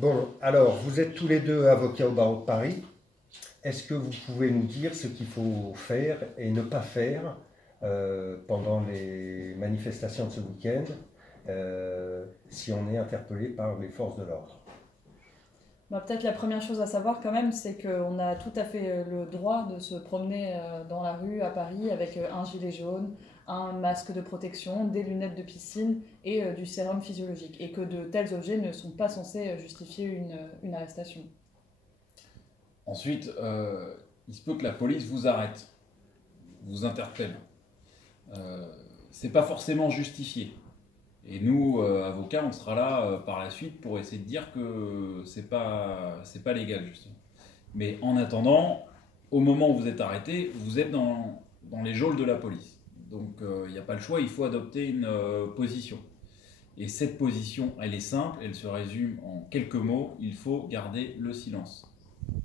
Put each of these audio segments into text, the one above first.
Bon, alors, vous êtes tous les deux avocats au barreau de Paris. Est-ce que vous pouvez nous dire ce qu'il faut faire et ne pas faire pendant les manifestations de ce week-end si on est interpellé par les forces de l'ordre? Bah, peut-être la première chose à savoir quand même, c'est qu'on a tout à fait le droit de se promener dans la rue à Paris avec un gilet jaune, un masque de protection, des lunettes de piscine et du sérum physiologique. Et que de tels objets ne sont pas censés justifier une arrestation. Ensuite, il se peut que la police vous arrête, vous interpelle. Euh, c'est pas forcément justifié. Et nous, avocats, on sera là par la suite pour essayer de dire que c'est pas légal, justement. Mais en attendant, au moment où vous êtes arrêté, vous êtes dans les geôles de la police. Donc il n'y a pas le choix, il faut adopter une position. Et cette position, elle est simple, elle se résume en quelques mots, il faut garder le silence. Le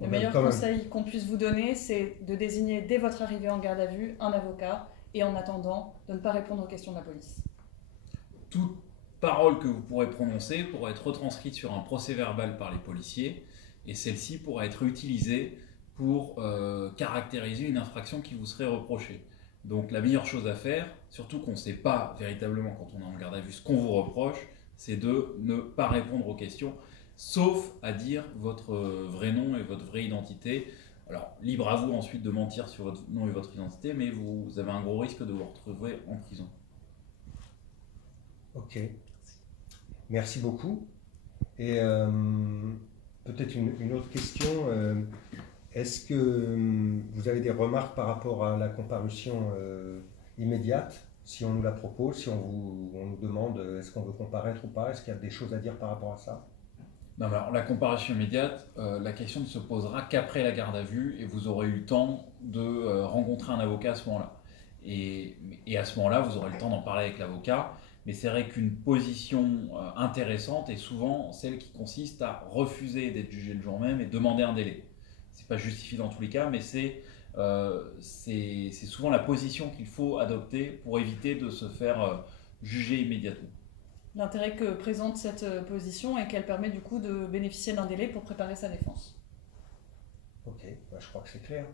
On a meilleur quand même- conseil qu'on puisse vous donner, c'est de désigner dès votre arrivée en garde à vue un avocat et en attendant de ne pas répondre aux questions de la police. Toute parole que vous pourrez prononcer pourra être retranscrite sur un procès verbal par les policiers et celle-ci pourra être utilisée pour caractériser une infraction qui vous serait reprochée. Donc la meilleure chose à faire, surtout qu'on ne sait pas véritablement quand on est en garde à vue ce qu'on vous reproche, c'est de ne pas répondre aux questions, sauf à dire votre vrai nom et votre vraie identité. Alors libre à vous ensuite de mentir sur votre nom et votre identité, mais vous avez un gros risque de vous retrouver en prison. Ok, merci beaucoup. Et peut-être une autre question. Est-ce que vous avez des remarques par rapport à la comparution immédiate, si on nous la propose, si on nous demande est-ce qu'on veut comparaître ou pas, est-ce qu'il y a des choses à dire par rapport à ça? Non, mais alors, la comparution immédiate, la question ne se posera qu'après la garde à vue et vous aurez eu le temps de rencontrer un avocat à ce moment-là. Et à ce moment-là, vous aurez le temps d'en parler avec l'avocat. Mais c'est vrai qu'une position intéressante est souvent celle qui consiste à refuser d'être jugé le jour même et demander un délai. C'est pas justifié dans tous les cas, mais c'est souvent la position qu'il faut adopter pour éviter de se faire juger immédiatement. L'intérêt que présente cette position est qu'elle permet du coup de bénéficier d'un délai pour préparer sa défense. Ok, bah, je crois que c'est clair.